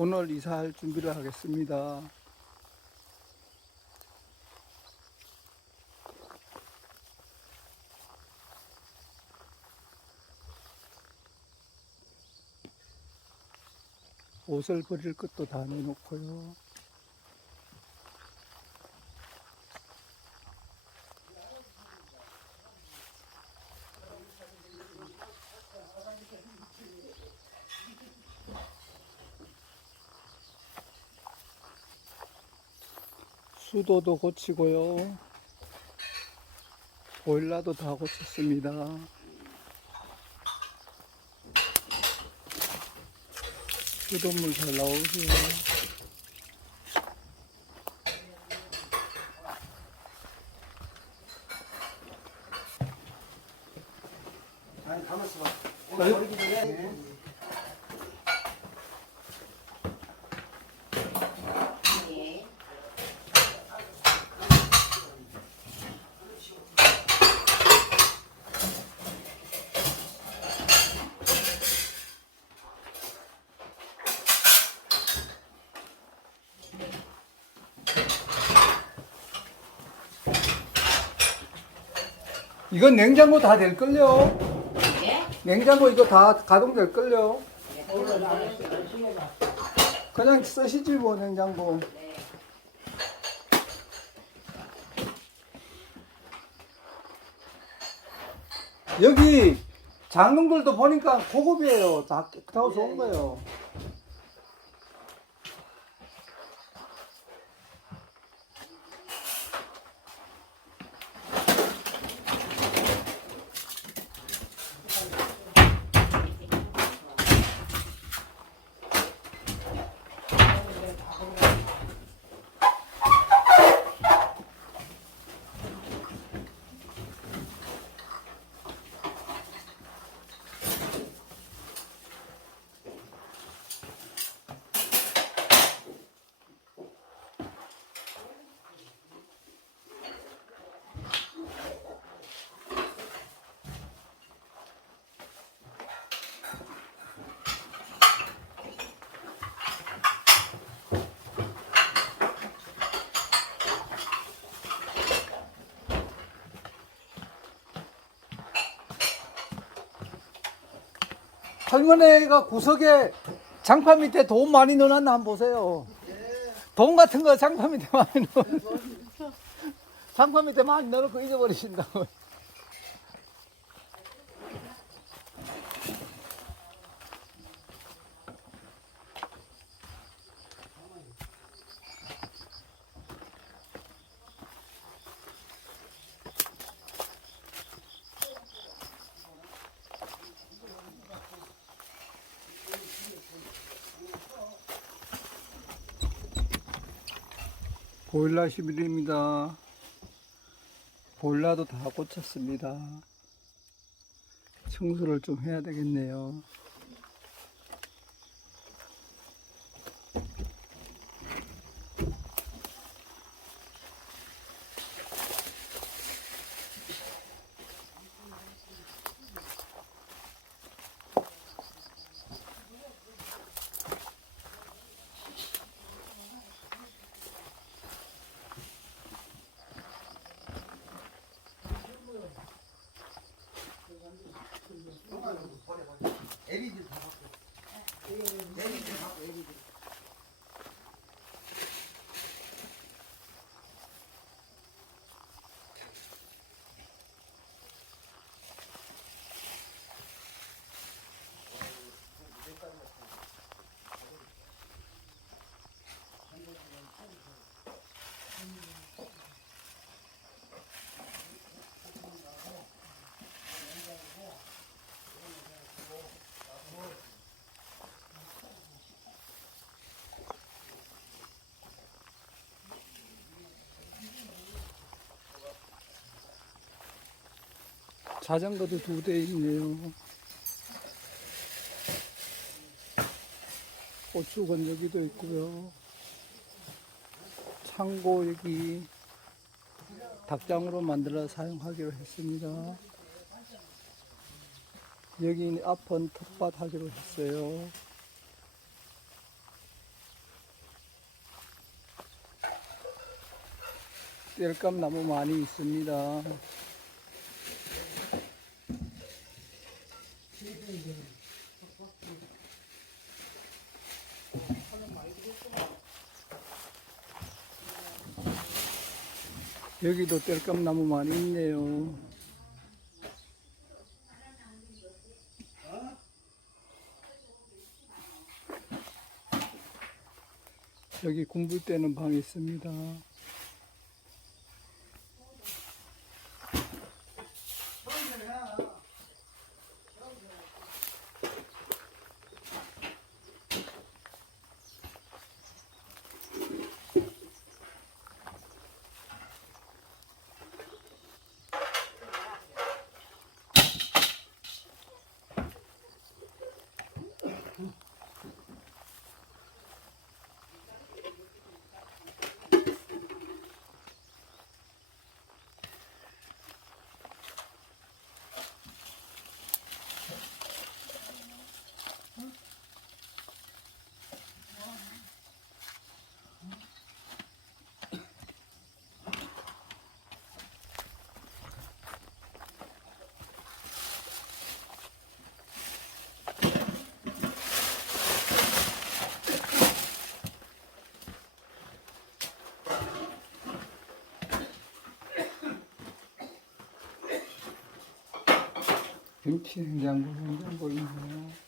오늘 이사할 준비를 하겠습니다. 옷을 버릴 것도 다 내놓고요. 수도도 고치고요. 보일러도 다 고쳤습니다. 수돗물 잘 나오고요. 아니, 가만있어 봐. 버리기 전에. 이건 냉장고 다 될걸요? 예? 냉장고 이거 다 가동될걸요? 그냥 쓰시지 뭐 냉장고. 여기 작은 걸도 보니까 고급이에요. 다 깨끗하고 좋은 거예요. 할머니가 구석에 장판 밑에 돈 많이 넣어놨나 한번 보세요. 돈 같은 거 장판 밑에 많이 넣어. 장판 밑에 많이 넣어놓고 잊어버리신다고. 보일러 11입니다. 보일러도 다 고쳤습니다. 청소를 좀 해야 되겠네요. LED 다 바꿔. LED 바꿔, LED. 자전거도 2대 있네요. 고추건 여기도 있고요. 창고 여기 닭장으로 만들어 사용하기로 했습니다. 여기 앞은 텃밭 하기로 했어요. 땔감 나무 많이 있습니다. 여기도 땔감 나무 많이 있네요. 여기 군불 때는 방이 있습니다. 김치 냉장고 있네요.